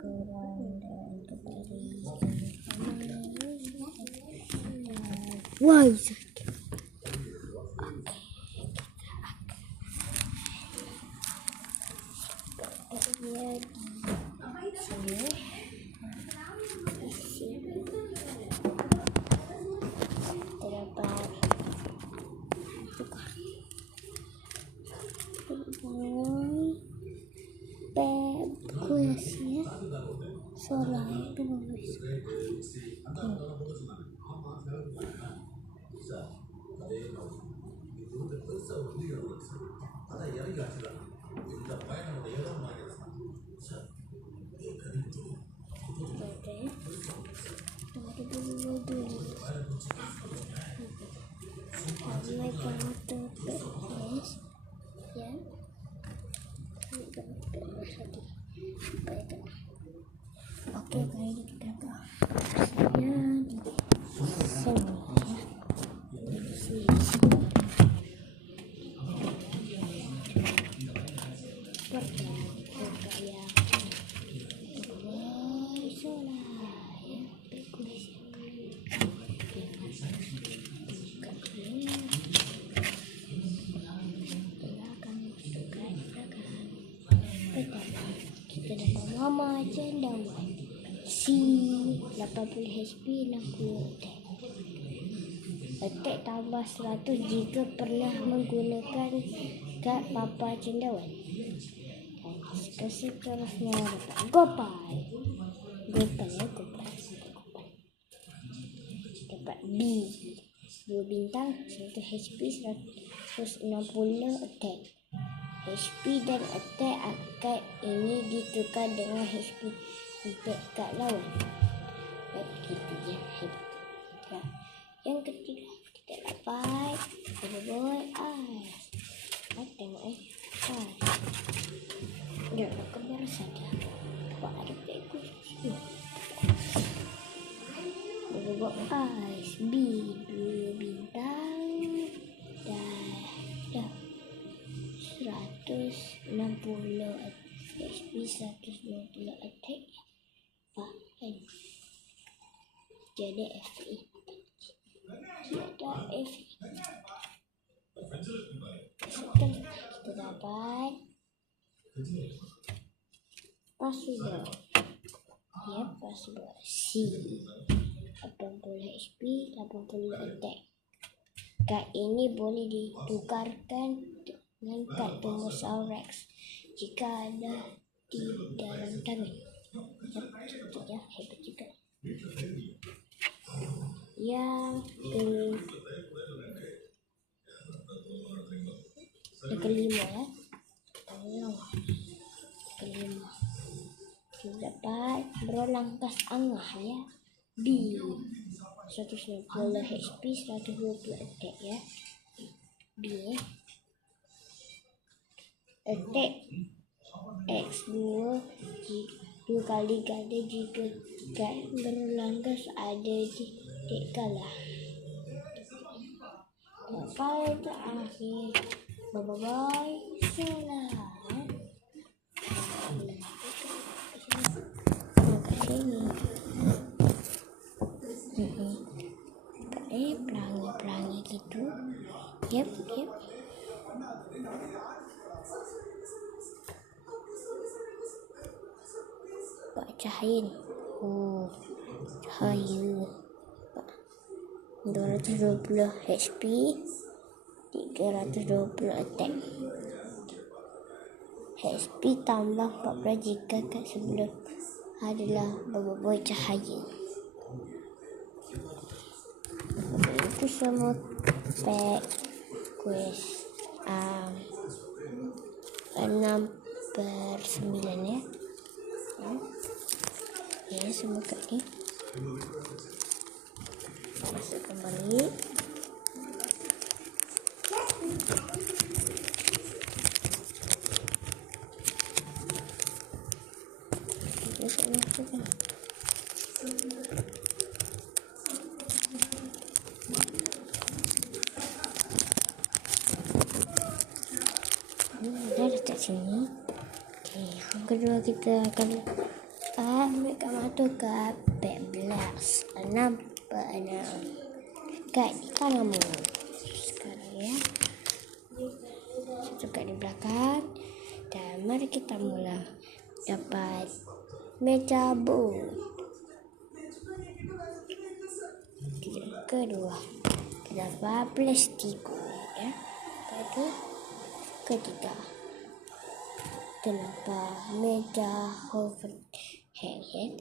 ukuran dan kembali. Wah, kuasnya solar itu bagus. Oke, kali ini kita bahasnya di sini ya. Di sini. Kita dapat mama cendawan si 80 HP 60 attack tambah 100 jika pernah menggunakan kad papa cendawan. Dan seterusnya dapat gopal dapat B 2 bintang 1 HP 160 attack. HP dan attack akad ini ditukar dengan HP untuk kad lawan. Begitu je. Yang ketiga kita dapat boy ice. Tengok dia kebar saja. Buat ada bagus. Boy ice B 2 bintang dah 160 HP 120 attack pakai jadi FI tiada FI. Kita dapat password password C 80 HP 80 attack. Kad ini boleh ditukarkan dengan kad dinosaur Rex jika ada di dalam tangan. Hebat juga. Yang kelima ya. Kelima kita dapat berlangkas angah ya. B 190 HP 120 attack ya. B attack X2 2 kali ganda jika berlangkas ada di kalah. Sampai terakhir. Bye-bye. Salam. Pelangi gitu. Yep. Pak cahaya nih. Cahaya 220 HP 320 attack. HP tambah 14 jika kat sebelum adalah boy cahaya. Itu semua pack quest 6/9 ya. Ya semua kat ni. Masuk kembali. Masukkan. Dah letak sini. Okey, yang kedua kita akan Mega Matokat 14 kat di tanganmu. Sekarang ya, satu kat di belakang. Dan mari kita mula. Dapat meja boot. Kedua, kita dapat plastik ya. Lepas ketiga, kita dapat meja overhead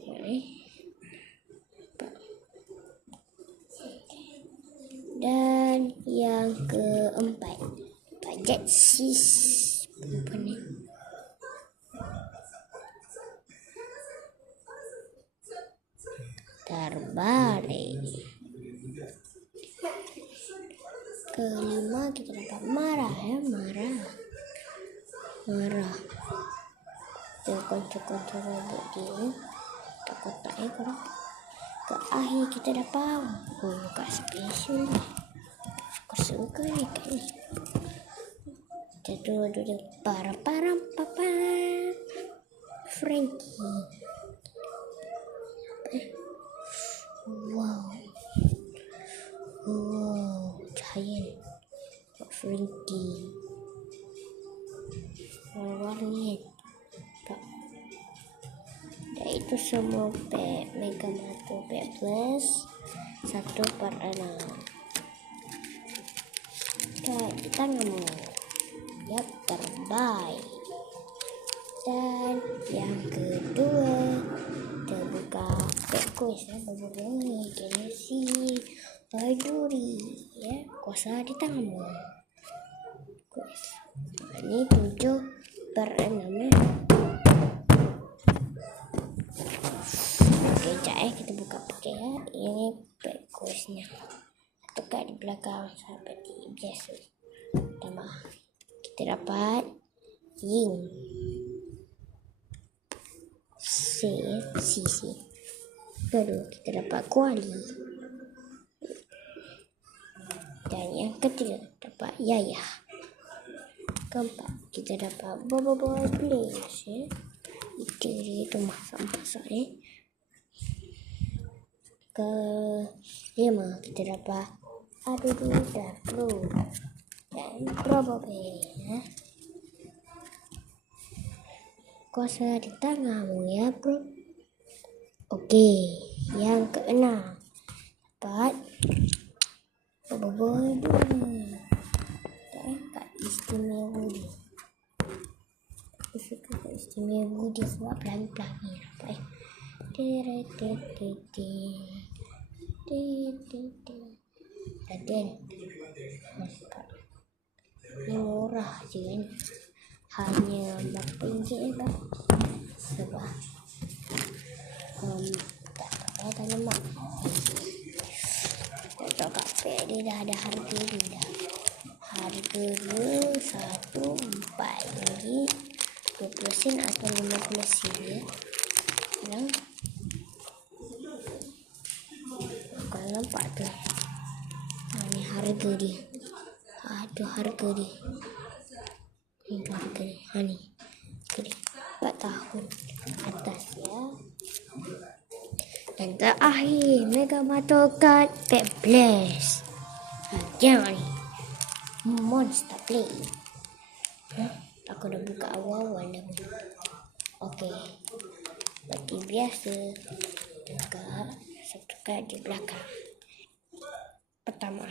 dan yang keempat, jet sis terbalik. Kelima, kita dapat marah. Dia konco-konco robot dia. Kotak korang. Ke akhir kita dapat buka special. Aku suka ni kan. Kita duduk para papa Frankie. Wow, giant Frankie. Warnanya. Dan itu semua pack Mega Mato pack plus 1/6. Di tanganmu. Yap, terbaik. Dan yang kedua, kita buka pack kuis ya, berbunyi Galaxy Biduri ya, kuasa di tanganmu. Kuis. Ini 7/6 ya. Oke, kita buka pakai ya. Ini pack kuisnya. Satu kat di belakang seperti biasa. Tambah. Kita dapat Ying. Sisi. Kedua, kita dapat Kuali. Dan yang ketiga, dapat Yaya. Keempat, kita dapat Bobo Blaze ya. Itu masak-masak ya. Kelima, kita dapat Adudu dan Pro dan Probobe ya. Kuasa di tanganmu ya bro. Oke, yang keenam dapat Bobo Kak istimewa Budi. Aku suka Kak istimewa Budi sebab pelan-pelan ni dapat Dan ini murah je kan, hanya RM4 lah. Sebab tak pakai lemak. Untuk kafe dia dah ada harga dia dah. Harga dia RM1.4, 20 sen atau 50 sen ya. Kalau nampak tu, ni harga dia. Tu harga dia. Ni harga dia. Ni. Okey. 4 tahun atas ya. Dan terakhir, Mega Matokat Pack Blast. Yang ni. Monster Play. Aku dah buka awal-awal dah. Okey. Seperti biasa. Satu kat di belakang. Pertama,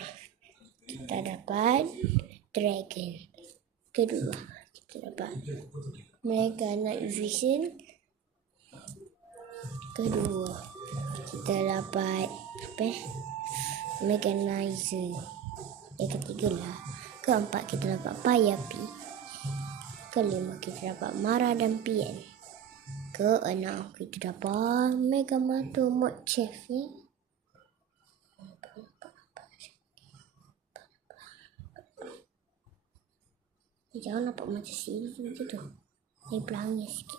kita dapat Dragon. Kedua, kita dapat Mega Night Vision. Kedua, kita dapat Mega Nizer. Yang ketiga lah. Keempat, kita dapat Payapi. Kelima, kita dapat Mara dan Pian. Keenam, kita dapat Mega Mato Mod Chef ni. Jangan nampak macam sini macam tu. Ni pelangi sikit.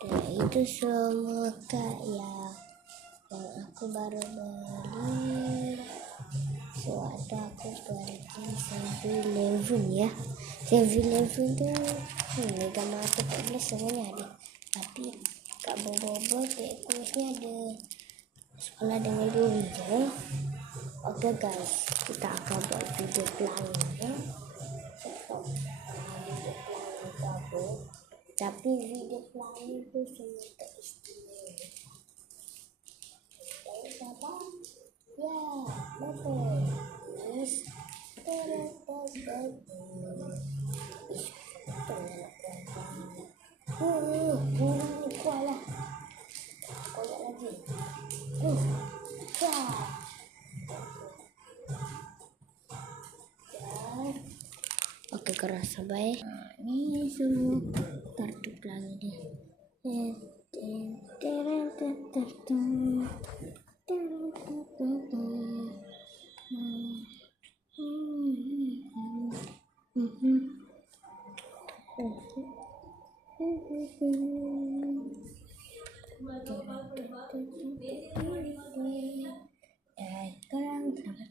Dan itu semua kad yang aku baru beli Waktu aku pergi 7-Eleven ya. 7-Eleven tuh Mega Mart 14 semuanya ada. Tapi Kak Bobo kuisnya ada sekolah dengan 2 video. Oke guys, kita akan buat video plannya. Tapi video plan itu semua teristimewa. Tahu siapa? Ya, betul. Is kuala. Koyak lagi. Ya. Oke, keras sampai. Nah, ini semua kartu lagi deh. Dan sekarang selamat